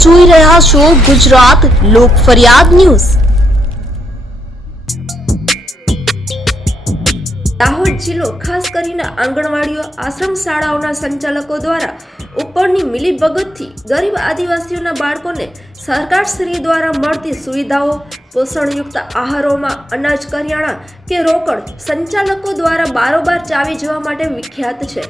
જોઈ રહ્યા છો ગુજરાત લોક ફરિયાદ ન્યૂઝ। દાહોદ જિલ્લો ખાસ કરીને આંગણવાડીઓ આશ્રમ શાળાઓના સંચાલકો દ્વારા ઉપરની મિલીભગતથી ગરીબ આદિવાસીઓના બાળકોને સરકારશ્રી દ્વારા મળતી સુવિધાઓ પોષણયુક્ત આહારોમાં અનાજ કરિયાણા કે રોકડ સંચાલકો દ્વારા બારોબાર ચાવી જવા માટે વિખ્યાત છે।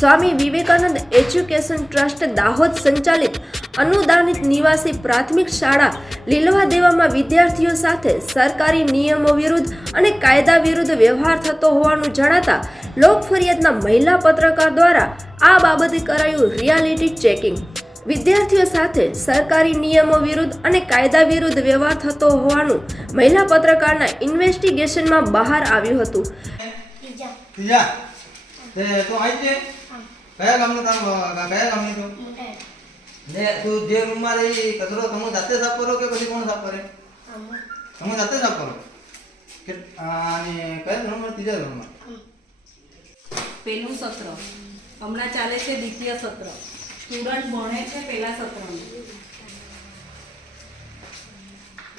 સ્વામી વિવેકાનંદ એજ્યુકેશન ટ્રસ્ટ દાહોદ સંચાલિત અનુદાનિત નિવાસી પ્રાથમિક શાળા લીલવા દેવામાં વિદ્યાર્થીઓ સાથે સરકારી નિયમો વિરુદ્ધ અને કાયદા વિરુદ્ધ વ્યવહાર થતો હોવાનું જણાતા લોક ફરિયાદના મહિલા પત્રકાર દ્વારા આ બાબતે કરાયું રિયાલિટી ચેકિંગ। વિદ્યાર્થીઓ સાથે સરકારી નિયમો વિરુદ્ધ અને કાયદા વિરુદ્ધ વ્યવહાર થતો હોવાનું મહિલા પત્રકારના ઇન્વેસ્ટિગેશનમાં બહાર આવ્યું હતું। કયા ગામનો ને તું જે રૂમમાં રહી કચરો તમે જાતે સાફ કરો કે પછી કોણ સાફ કરે? તમે જાતે સાફ કરો કે અને કયા રૂમમાં? ત્રીજા રૂમમાં પહેલું સત્ર હમણાં ચાલે છે, દ્વિતીય સત્ર સ્ટુડન્ટ ભણે છે પહેલા સત્રમાં।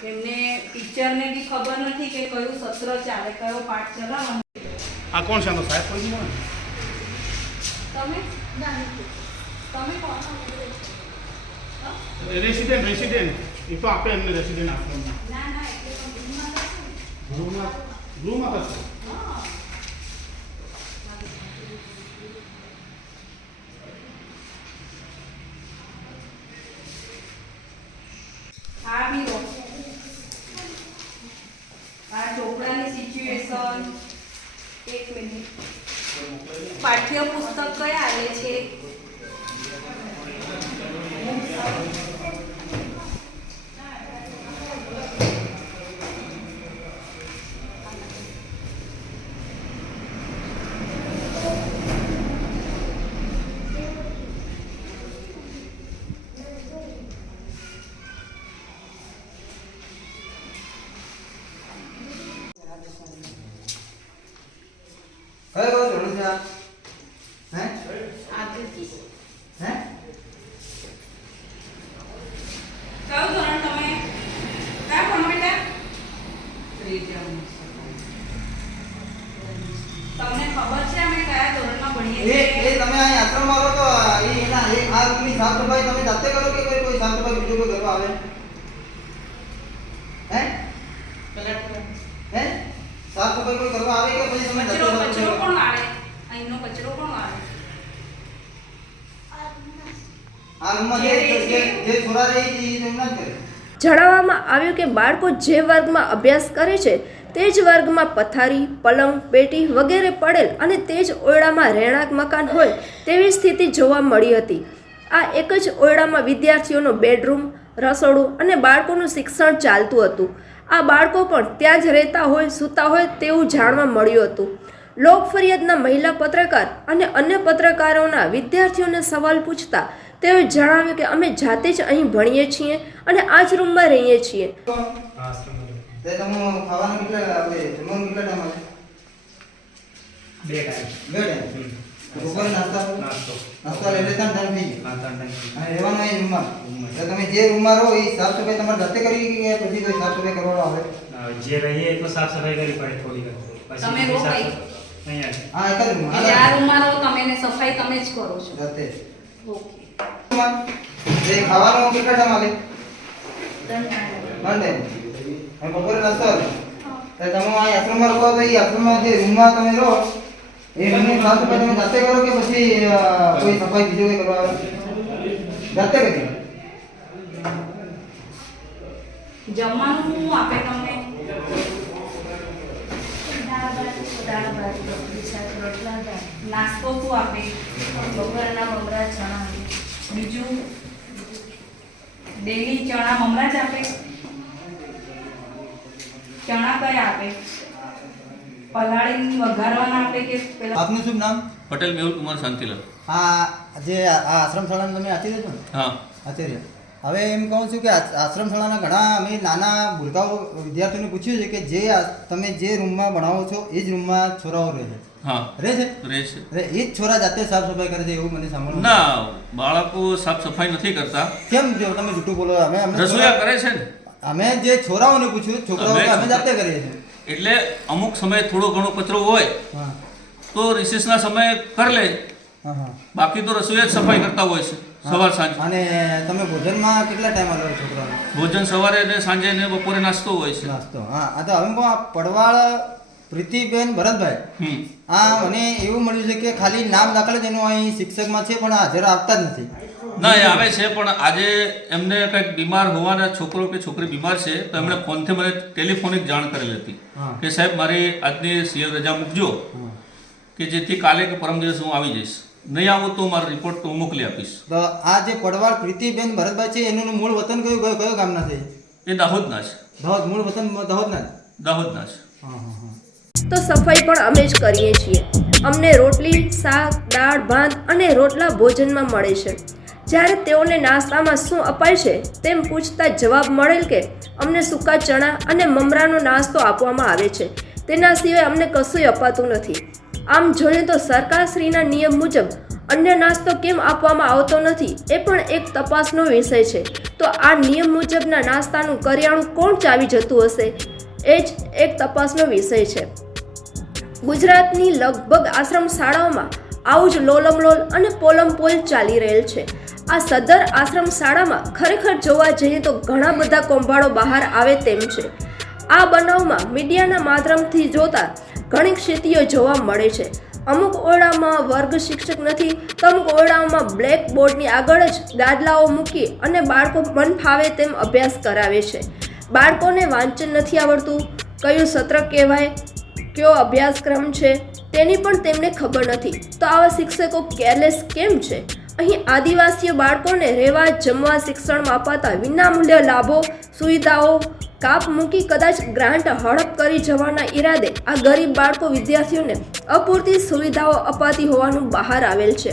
એમને ટીચરને બી ખબર નથી કે કયું સત્ર ચાલે, કયો પાઠ ચલાવવાનો। આ કોણ છે? સાહેબ કોઈ નહીં તમે કોણ? રેસિડેન્ટ એ તો આપણે એમને રેસિડેન્ટ આપવાનું ના એટલે રૂમમાં કરશે। આ બી રો આ ચોપડાની સિચ્યુએશન। એક મિનિટ, પાઠ્ય પુસ્તક કયા આવે છે? કયો ધોરણ છે? હે હે કયું ધોરણ તમે? કયા ભણો બેટા? તમને ખબર છે અમે કયા ધોરણમાં ભણીએ છીએ? એ તમે અહીં આશ્રમમાં રહો તો એના આ રૂમની સાફ સફાઈ તમે જાતે કરો કે કોઈ સાફ સફાઈ બીજો કોઈ કરવા આવે? હે હે સાફ સફાઈ કોઈ કરવા આવે કે પછી તમે જાતે કચરો કોણ વાળે? અહીંનો કચરો કોણ વાળે? આ રૂમમાં જે છોરા રહી છે એ એમના જ કરે। જણાવવામાં આવ્યું કે બાળકો જે વર્ગમાં અભ્યાસ કરે છે તે જ વર્ગમાં પથારી, પલંગ, પેટી વગેરે પડેલ અને તે જ ઓરડામાં રહેણાંક મકાન હોય તેવી સ્થિતિ જોવા મળી હતી। આ એક જ ઓરડામાં વિદ્યાર્થીઓનો બેડરૂમ, રસોડું અને બાળકોનું શિક્ષણ ચાલતું હતું। આ બાળકો પણ ત્યાં જ રહેતા હોય, સૂતા હોય તેવું જાણવા મળ્યું હતું। લોક ફરિયાદના મહિલા પત્રકાર અને અન્ય પત્રકારોના વિદ્યાર્થીઓને સવાલ પૂછતા તેઓએ જણાવ્યું કે અમે જાતે જ અહીં ભણીએ છીએ અને આ જ રૂમમાં રહીએ છીએ। તે તમે ખાવાનું કેટલા આપણે જમવાનું કેટલા ટાઈમ આવે? બે ટાઈમ બપોરે નાસ્તા લઈ લેતા ટાઈમ થઈ ગયો અને રહેવાનું અહીં રૂમમાં। તો તમે જે રૂમમાં રહો એ સાફ સફાઈ તમારે જાતે કરવી કે પછી કોઈ સાફ સફાઈ કરવાનો આવે? જે રહીએ તો સાફ સફાઈ કરવી પડે થોડી વાર। તમે રહો કઈ? અહીંયા હા, એક જ રૂમ। એટલે આ રૂમમાં રહો તમે ને સફાઈ તમે જ કરો છો? જાતે ઓકે। જે ખાવાનું કેટલા ટાઈમ આવે? ડન। અને બપોરે નાસ્તો આવે તો તમે આ આશ્રમમાં રહો તો એ આશ્રમમાં જે રૂમમાં તમે રહો એ રૂમની સાફ સફાઈ તમે જાતે કરો કે પછી કોઈ સફાઈ બીજો કોઈ કરવા આવે? જાતે કરી। જમવાનું શું આપે તમને? નાસ્તો શું આપે? બપોરના મમરા ચણા, બીજું ડેલી ચણા મમરા જ આપે? ચણા કયા આપે? પલાળીને વઘારવાના આપે કે પેલા? આપનું શુભ નામ? પટેલ મેહુલ કુમાર શાંતિલાલ। આ જે આ આશ્રમ શાળાનું તમે આચાર્ય છો ને? હા, આચાર્ય। હવે એમ કહું છું કે આશ્રમ શાળાના ઘણા અમે નાના ભૂલકાઓ વિદ્યાર્થીઓને પૂછ્યું છે કે જે તમે જે રૂમમાં ભણાવો છો એ જ રૂમમાં છોરાઓ રહે છે, હા રહે છે? રહે છે. અરે એ જ છોરા જાતે સાફ સફાઈ કરે છે એવું મને સાંભળવા ના, બાળકો સાફ સફાઈ નથી કરતા, કેમ જો તમે જૂઠું બોલો? અમે રસોઈયા કરે છે ને. અમે જે છોરાઓને પૂછ્યું, છોકરાઓ તો અમે જાતે કરીએ છીએ. એટલે અમુક સમયે થોડો ઘણો કચરો હોય હા તો રિસેસના સમયે કરી લે, હા હા. બાકી તો રસોઈયા જ સફાઈ કરતા હોય છે સવાર સાંજ. અને તમે ભોજનમાં કેટલા ટાઈમ આલો છોકરાઓને? ભોજન સવારે ને સાંજે ને બપોરે નાસ્તો હોય છે. નાસ્તો. હા આ તો હવે કહું, આ પડવાળ પ્રીતિબેન ભરતભાઈ, આ મને એવું મળ્યું છે કે ખાલી નામ દાખલ જ એનું અહીં શિક્ષકમાં છે પણ હાજર આવતા જ નથી. ના, એ આવે છે પણ આજે એમને કંઈક બીમાર હોવાના, છોકરો કે છોકરી બીમાર છે તો એમણે ફોનથી મને ટેલિફોનિક જાણ કરેલી હતી હા. કે સાહેબ મારી આજની સીએલ રજા મૂકજો કે જેથી કાલે કે પરમ દિવસ હું આવી જઈશ. નહીં આવું તો મારો રિપોર્ટ હું મોકલી આપીશ. તો આ જે પડવાળ પ્રીતિબેન ભરતભાઈ છે એનું મૂળ વતન કયો ગામના છે? એ દાહોદના છે. દાહોદ. મૂળ વતન દાહોદના જ? દાહોદના છે. હા હા હા. તો સફાઈ પણ અમે જ કરીએ છીએ. અમને રોટલી, શાક, દાળ, ભાત અને રોટલા ભોજનમાં મળે છે. જ્યારે તેઓને નાસ્તામાં શું અપાય છે તેમ પૂછતા જવાબ મળેલ કે અમને સૂકા ચણા અને મમરાનો નાસ્તો આપવામાં આવે છે, તેના સિવાય અમને કશુંય અપાતું નથી. આમ જોઈએ તો સરકારશ્રીના નિયમ મુજબ અન્ય નાસ્તો કેમ આપવામાં આવતો નથી એ પણ એક તપાસનો વિષય છે. તો આ નિયમ મુજબના નાસ્તાનું કરિયાણું કોણ ચાવી જતું હશે એ જ એક તપાસનો વિષય છે. ગુજરાતની લગભગ આશ્રમ શાળાઓમાં આવું જ લોલમલોલ અને પોલમપોલ ચાલી રહેલ છે. આ સદર આશ્રમ શાળામાં ખરેખર જોવા જઈએ તો ઘણા બધા કૌભાંડો બહાર આવે તેમ છે. આ બનાવમાં મીડિયાના માધ્યમથી જોતા ઘણી ક્ષતિઓ જોવા મળે છે. અમુક ઓરડામાં વર્ગ શિક્ષક નથી તો અમુક ઓરડાઓમાં બ્લેક બોર્ડની આગળ જ ગાદલાઓ મૂકી અને બાળકો મન ફાવે તેમ અભ્યાસ કરાવે છે. બાળકોને વાંચન નથી આવડતું, કયું સત્ર કહેવાય, કયો અભ્યાસક્રમ છે તેની પણ તેમને ખબર નથી. તો આવા શિક્ષકો કેરલેસ કેમ છે? અહીં આદિવાસીઓ બાળકોને રહેવા, જમવા, શિક્ષણમાં અપાતા વિનામૂલ્ય લાભો, સુવિધાઓ કાપ મૂકી કદાચ ગ્રાન્ટ હડપ કરી જવાના ઈરાદે આ ગરીબ બાળકો વિદ્યાર્થીઓને અપૂરતી સુવિધાઓ અપાતી હોવાનું બહાર આવેલ છે.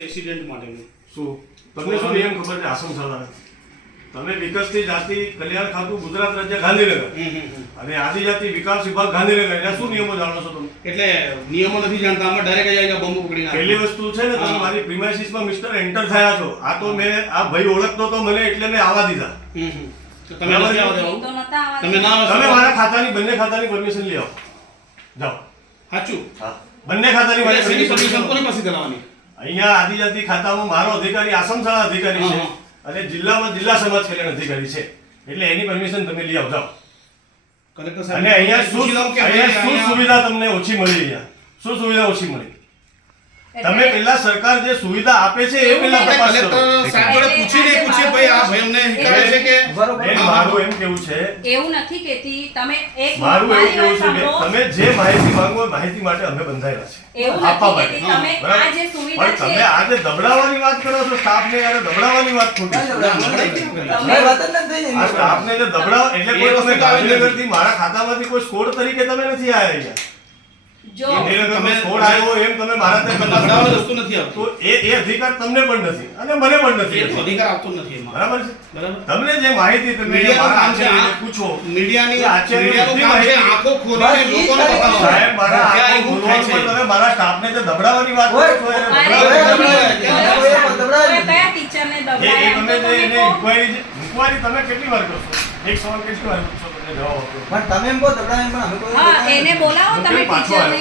એક્સિડન્ટ માટેનું શું તમને શું નિયમ ખબર છે આશ્રમ શાળાના? તમે વિકસતી જાતિ કલ્યાણ ખાતું ગુજરાત રાજ્ય ગાંધીનગર અને આદિજાતિ વિકાસ વિભાગ ગાંધીનગર, એના શું નિયમો જાણો છો તમે? એટલે નિયમો નથી જાણતા, આમાં ડાયરેક્ટ જાય બોમ્બ પકડીને આવે. પહેલી વસ્તુ છે ને, તમે મારી પ્રિમાઇસીસમાં મિસ્ટર એન્ટર થયા છો. આ તો મેં આ ભાઈ ઓળખતો તો મને એટલે મેં આવવા દીધા. તો તમે નથી આવતા એ આવું? તો નતા આવવા તમે ના આવો? તમે મારા ખાતાની બંને ખાતાની પરમિશન લઈ આવો. જાઓ. સાચું? હા, બંને ખાતાની મારી એટલે permission પરમિશન લઈ કોની આવો. પાસે કરાવવાની? અહીંયા આદિજાતિ ખાતામાં મારો અધિકારી આશ્રમ શાળા અધિકારી છે હા. અને જિલ્લામાં જિલ્લા સમાજ કલ્યાણ અધિકારી છે, એટલે એની પરમિશન તમે લઈ આવો. જાઓ. કલેક્ટર સાહેબ અને અહીંયા શું પૂછી લઉં કે અહીંયા શું અહીંયા- સુવિધા તમને ઓછી મળી? અહીંયા શું સુવિધા ઓછી મળી? તમે એટલે પહેલા સરકાર જે સુવિધા આપે છે એ પહેલા તપાસ કરો. કલેક્ટર સાહેબ જોડે પૂછીને પૂછીએ ભાઈ આ ભાઈ અમને કહે છે કે બેન, મારું એમ કેવું છે, એવું નથી કેતી તમે એક મારું એવું મારી કેવું વાત છે કે સાંભળો. તમે જે માહિતી માંગો એ માહિતી માટે અમે બંધાયેલા છે એવું આપવા નથી કેતી માટે. તમે બરાબર? આ જે સુવિધા પણ તમે છે આજે દબડાવવાની વાત કરો છો, સ્ટાફને યાર દબડાવવાની વાત ખોટી છે. અમારી વાત જ નથી થઈ આ સ્ટાફને જે દબડાવ એટલે કોઈ એ તમે વસ્તુ આવે ગાંધીનગરથી મારા ખાતામાંથી કોઈ સ્કોડ તરીકે તમે નથી આવ્યા અહીંયા. જો ગાંધીનગરનો સ્કોડ આવ્યો એમ તમે મારા ત્યાં તપાસ દબાવવાનો કરો. વસ્તુ નથી આવતો. તો એ અધિકાર તમને પણ નથી અને મને પણ એ નથી. તો અધિકાર આપતો નથી એમાં. બરાબર છે? બરાબર. તમને જે માહિતી તમે મીડિયાનું મારા કામ છે આચાર્યને આ- પૂછો. મીડિયાની એ આચાર્ય મીડિયાનું બધી કામ છે માહિતી- આંખો ખોલીને બસ ઈ જ લોકોને થાય. બતાવવાનું. સાહેબ, મારા કે આ આંખો એવું ખોલવા થાય ઉપર છે. તમે મારા સ્ટાફને જે દબડાવવાની વાત ઓય, કરો છો, એને મારે દબડાવવાની કયા દબડાવે. કયા ટીચરને એ દબડાયા તમે એમ તો જે તમે એને કહો. ઇન્ક્વાયરી તમે કેટલી વાર કરશો? એક સવાલ કેટલી વાર પૂછો, તમને જવાબ આપો. પણ તમે એમ કહો દબડાવે પણ અમે કોઈ હા એને બોલાવો હું તમે કેમ પાછો ટીચરને.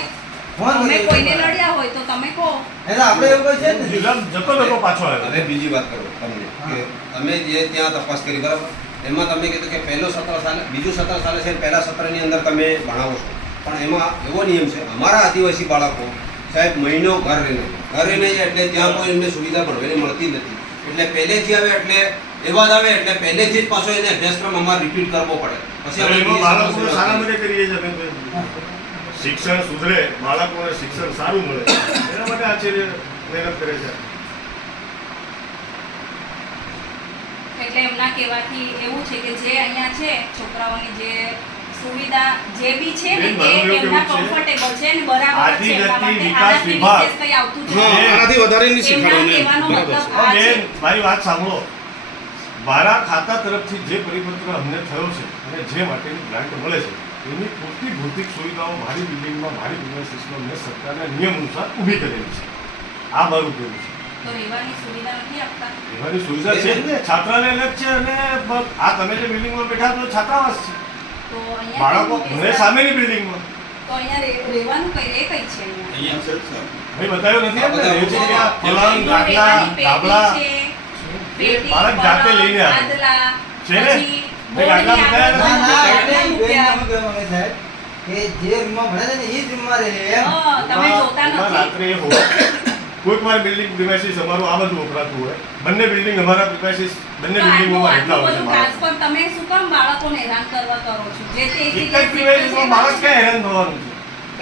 ફોન તમે કરીએ. કોઈને લડ્યા હોય તો તમે કહો. એટલે આપણે એવું કોઈ છે જ નથી. જિલ્લા જતો લોકો પાછો આવ્યો. હવે બીજી વાત કરું તમને કે તમે જે ત્યાં તપાસ કરી બરાબર, એમાં તમે કીધું કે પહેલો સત્ર ચાલે, બીજું સત્ર ચાલે છે, પહેલા સત્રની અંદર તમે ભણાવો છો, પણ એમાં એવો નિયમ છે અમારા આદિવાસી બાળકો સાહેબ મહિનો ઘર રહીને એટલે ત્યાં કોઈ એમને સુવિધા ભણવાની મળતી નથી. એટલે પહેલેથી આવે એટલે એવા જ આવે એટલે પહેલેથી જ પાછો એને અભ્યાસક્રમ અમારે રિપીટ કરવો પડે. પછી હવે એમાં અમે બાળકોને શાના માટે કરીએ છીએ અમે? શિક્ષણ સુધરે, બાળકોને શિક્ષણ સારું મળે એના માટે આચાર્ય મહેનત કરે છે. એટલે એમના કહેવાથી એવું છે કે જે અહીંયા છે છોકરાઓની જે સુવિધા જે બી છે ને બેન, મારું એ એવું એમના કહેવું છે, કમ્ફર્ટેબલ છે ને બરાબર જ છે એમના આદિજાતિ માટે વિકાસ આનાથી વિભાગ. વિશેષ કંઈ આવતું જ હા, નથી. આનાથી વધારે નહીં એમના શીખવાડવાનું એમ. કહેવાનો બરાબર મતલબ છે. આ છે. બેન, મારી વાત સાંભળો. મારા ખાતા તરફથી જે પરિપત્ર અમને થયો છે અને જે માટેની ગ્રાન્ટ મળે છે એની પૂરતી ભૌતિક સુવિધાઓ મારી બિલ્ડિંગમાં મારી પ્રિમાઇસીસમાં મેં સરકારના નિયમ અનુસાર ઊભી કરેલી છે. આ મારું કહેવું છે. તો રહેવાની સુવિધા નથી આપતા? રહેવાની સુવિધા છે જ ને, છાત્રાલય અલગ છે અને આ તમે જે બિલ્ડિંગમાં બેઠા છો છાત્રાવાસ છે. તો અહીંયા બાળકો કેવું મને કે સામેની બિલ્ડિંગમાં તો અહીંયા રહેવાનું એ કઈ છે અહીંયા? ભાઈ બતાવ્યું નથી એમને? એ છે કે આ પલંગ, તો ગાદલા, રહેવાની ધાબળા પેટી છે, બાળક જાતે પલંગ, લઈને આવે. ગાદલા, છે ને? પછી ભાઈ ગાદલા બોર્ડની બતાવ્યા આગળ નથી. ના, ના, રૂપિયા. એટલે અમે કહેવા માંગે સાહેબ કે જે રૂમમાં ભણે છે ને એ જ રૂમમાં રહે એમ. હા, તમે જોતા એમાં નથી. રાત્રે એ હોય કોઈક વાર બિલ્ડિંગ પ્રિમાઇસીસ અમારું આ બધું વપરાતું હોય, બંને બિલ્ડિંગ અમારા પ્રિમાઇસીસ બંને તો બિલ્ડિંગોમાં રહેતા આટલું હોય છે બધું બાળકો. ટ્રાન્સફર તમે શું કામ બાળકોને હેરાન કરવા કરો છો? જે તે એક જ પ્રિમાઇસીસમાં બાળક ક્યાં હેરાન થવાનું છે?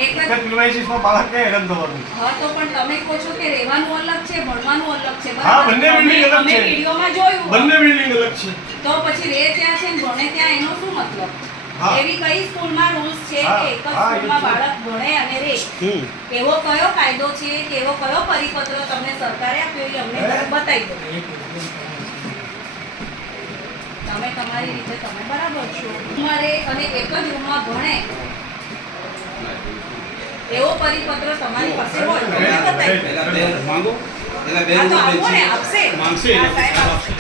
એક એક જ જ પ્રિમાઇસીસમાં બાળક ક્યાં હેરાન થવાનું છે? હા, તો પણ તમે કહો છો કે રહેવાનું અલગ છે, ભણવાનું અલગ છે, હા, બરાબર? બંને building અલગ અમે છે. વિડીયોમાં જોયું. બંને બિલ્ડિંગ અલગ છે. તો પછી રહે ત્યાં છે ને ભણે ત્યાં એનો શું મતલબ? હા. એવી કઈ સ્કૂલમાં રૂલ્સ છે હા, કે એક જ હા, એ સ્કૂલમાં છે. બાળક ભણે અને રહે? એવો કયો કાયદો છે કે એવો કયો પરિપત્ર તમને સરકારે આપ્યો એ અમને બતાવી દો. તમે તમારી રીતે તમે બરાબર છો. તમારે અને એક જ રૂમમાં ભણે એવો પરિપત્ર તમારી પાસે હોય તો મને બતાવી દો. પેલા બે માંગો, પેલા બે હા, તો રૂમો આપો ને, બેન્ચી. આપશે. હા, સાહેબ, આપશે.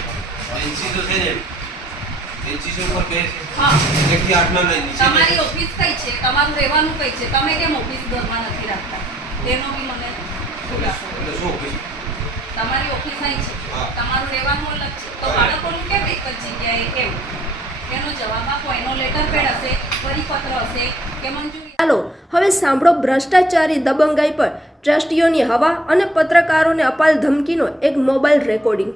બેન્ચી તો છે ને, બેન્ચીસ ઉપર બે છે. હા. 1 થી 8 ના નીચે તમારી ઓફિસ કઈ છે? તમારું રહેવાનું કઈ છે? તમે કેમ ઓફિસ ઘરમાં નથી રાખતા? તેનો બી મને ખુલાસો. એટલે શું ઓફિસ? તમારી ઓફિસ અહીં છે, હા. તમારું રહેવાનું અલગ છે, તો બાળકોનું કેમ એક જ જગ્યાએ કેમ? એનો જવાબ આપો. એનો લેટર પેડ હશે, પરિપત્ર હશે કે મંજૂરી? ચાલો હવે સાંભળો ભ્રષ્ટાચારી દબંગાઈ પર ટ્રસ્ટીઓની હવા અને પત્રકારોને અપાલ ધમકીનો એક મોબાઈલ રેકોર્ડિંગ.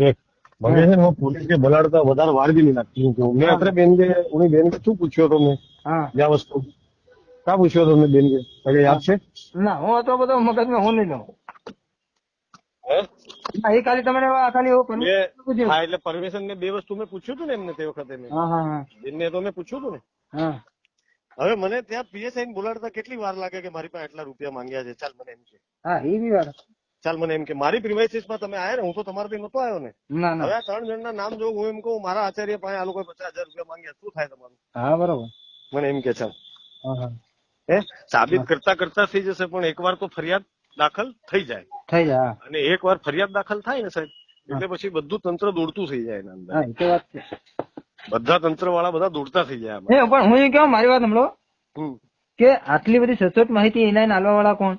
देख मगे है वो पुलिस के बलाड़ता વધારે વાર भी नहीं लगती हूँ मैं अतरे बेन के उन्हीं बेन के શું પૂછ્યો તો મેં આ વસ્તુ કા પૂછ્યો તો મેં બેન કે અરે યાદ છે ના હું તો બધો મગજમાં હું નહીં લઉં. હે ના, એ ખાલી તમને ખાલી એવું પૂછ્યું. હા એટલે પરમિશન ને બે વસ્તુ મેં પૂછ્યું હતું ને એમને તે વખતે મેં હા હા હા બેનને તો મેં પૂછ્યું હતું ને હા હવે મને ત્યાં પીએસઆઈ ને બોલાડતા કેટલી વાર લાગે કે મારી પાસે આટલા રૂપિયા માંગ્યા છે ચાલ મને એમ કે હા એ બી વાત. ચાલ મને એમ કે મારી પ્રિમાઇસીસ માં તમે આયા ને હું તો તમારાથી નતો આવ્યો ને ના હવે ના આ 3 જણના નામ જો હું એમ કહું મારા આચાર્ય પાસે આ લોકો 50,000 રૂપિયા માંગ્યા શું થાય તમારું હા બરોબર. મને એમ કે ચાલ હા હા હે સાબિત કરતા કરતા થઈ જશે પણ એકવાર તો ફરિયાદ દાખલ થઈ જાય થઈ જાય. અને એકવાર ફરિયાદ દાખલ થાય ને સાહેબ એટલે પછી બધું તંત્ર દોડતું થઈ જાય એના અંદર હા એ તો વાત છે. બધા તંત્ર વાળા બધા દોડતા થઈ જાય આમાં. એ પણ હું એ કેવા મારી વાત સાંભળો હમ. કે આટલી બધી સચોટ માહિતી એના નાલવા વાળા કોણ?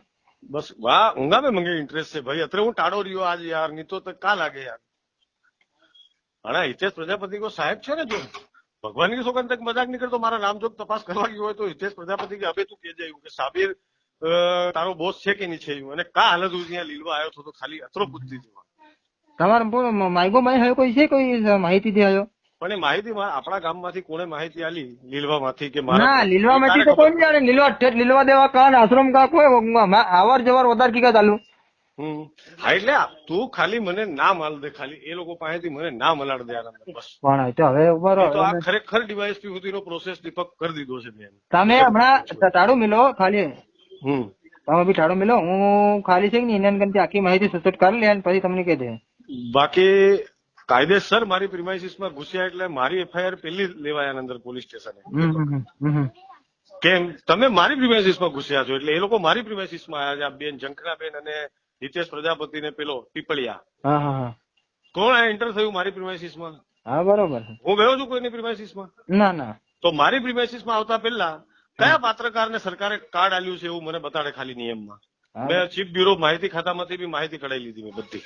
બસ વાહ ઊંઘા में મંગે ઇન્ટરેસ્ટ છે ભાઈ અત્યારે હું ટાળો રહ્યો આજ યાર નહીં તો કા લાગે યાર હા હિતેશ પ્રજાપતિ કો સાહેબ છે ને જો ભગવાન की सोगंद तक मजाक नहीं करतो મારા નામ જો તપાસ કરવા ગયો હોય તો હિતેશ પ્રજાપતિ કે હવે તું કેજે એવું કે સાબિર તારો બોસ છે કે નહીં છે એવું અને કા હાલત હું ત્યાં લીલવા આવ્યો હતો તો ખાલી અતરો પૂછતી હતી તમારે માયગો માય હોય કોઈ છે કોઈ માહિતી થી આવ્યો? પણ એ માહિતી આપણા ગામમાંથી કોણે માહિતી આલી લીલવામાંથી કે ના લીલવા માંથી તો કોઈ નહીં જાણે. લીલવા ઠેઠ લીલવા દેવા કાન આશ્રમ કા કોઈ આવર જવર વધારે કીધા ચાલુ. હા એટલે તું ખાલી મને ના માલ દે ખાલી એ લોકો પાસેથી મને ના મલાડ દે આરામ બસ પણ એ તો હવે એ તો આ બરોબર ખરેખર ડીવાયએસપી સુધીનો પ્રોસેસ દીપક કરી દીધો છે બેન તમે હમણાં ટાળું મિલો ખાલી હમ તમે બી ટાળું મિલો હું ખાલી છે ને એના ગણતી આખી માહિતી સચોટ કરી લે અને પછી તમને કહી દે. બાકી કાયદેસર મારી પ્રિમાઇસીસમાં ઘૂસ્યા એટલે મારી એફઆઈઆર પેલી લેવાય અંદર પોલીસ સ્ટેશને કેમ તમે મારી પ્રિમાઇસીસમાં ઘૂસ્યા છો એટલે એ લોકો મારી પ્રિમાઇસીસમાં આવ્યા છે આ બેન જંકનાબેન અને હિતેશ પ્રજાપતિ ને પેલો પીપળિયા હા હા હા કોણ આ એન્ટર થયું મારી પ્રિમાઇસીસમાં હા બરોબર. હું ગયો છું કોઈની પ્રિમાઇસીસમાં ના ના તો મારી પ્રિમાઇસીસમાં આવતા પહેલા કયા પાત્રકારને સરકારે કાર્ડ આલ્યું છે એવું મને બતાડે ખાલી નિયમમાં મેં ચીફ બ્યુરો માહિતી ખાતામાંથી બી માહિતી કઢાઈ લીધી મેં બધી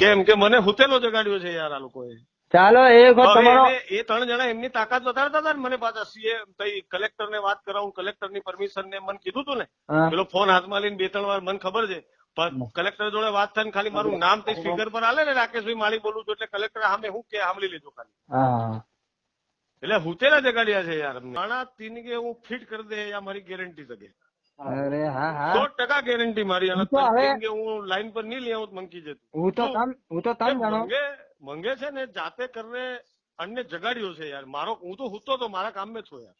કેમ કે મને હુતેલો જગાડ્યો છે યાર આ લોકોએ ચાલો એક વખત તમારો એ 3 જણા એમની તાકાત બતાડતા હતા ને મને પાછા સીએમ કલેક્ટર ને વાત કરાવું કલેક્ટર ની પરમિશન ને મને કીધું હતું ને પેલો ફોન હાથમાં લઈને 2-3 વાર મને ખબર છે કલેક્ટર જોડે વાત થાય ખાલી મારું નામ તે ફિગર પર આલે ને રાકેશભાઈ માળી બોલું છું એટલે કલેક્ટર સામે હું કે સાંભળી લીધું ખાલી એટલે હુતેલા જગાડ્યા છે યાર નાણા 3 કે હું ફિટ કરી દે આ મારી ગેરંટી છે અરે હા હા 100% ગેરંટી મારી અને તો હવે કે હું લાઈન પર નહીં લઈ આવું મંકી જતું હું તો તમે જાણો મંગે છે ને જાતે કરને અન્ય જગાડ્યો છે યાર મારો હું તો હુતો તો મારા કામ में છો યાર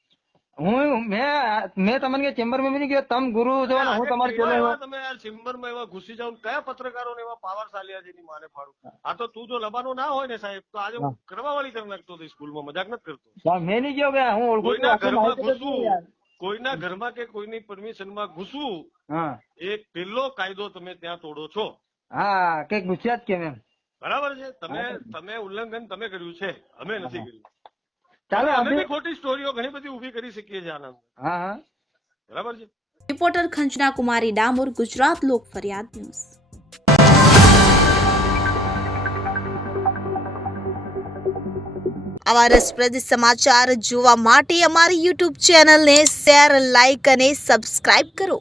મેં તમને ચેમ્બર માં નહીં ગયો, તમે ગુરુ છો ને હું તમારે કેવા પેલો એવા તમે યાર ચેમ્બરમાં એવા ઘૂસી જાવ ને કયા પત્રકારોને એવા પાવર ચાલ્યા છે એની માને ફાડું. આ તો તું જો લબાનો ના હોય ને સાહેબ તો આજે હું કરવા વાળી કરી નાખતો હતો સ્કૂલમાં, મજાક નથી કરતો. મેં નહીં ગયો કે હું ઓળખું છું, કોઈના આખું ઘરમાં માહિતી તો ઘૂસવું, યાર. કોઈના ઘરમાં કે કોઈની પરમિશન માં ઘૂસવું હા એ પેલો કાયદો તમે ત્યાં તોડો છો. હા કઈક ગુસ્સ્યા જ કેમ એમ. બરાબર છે. તમે ઉલ્લંઘન તમે કર્યું છે, અમે નથી કર્યું. ચાલો અમે બી ખોટી સ્ટોરીઓ ઘણી બધી ઊભી કરી શકીએ છીએ આના. હા હા બરાબર છે. રિપોર્ટર ખંજના કુમારી ડામોર, ગુજરાત લોક ફરિયાદ ન્યૂઝ. આવા રસપ્રદ સમાચાર જોવા માટે અમારી યુટ્યુબ ચેનલને શેર, લાઇક અને સબસ્ક્રાઇબ કરો.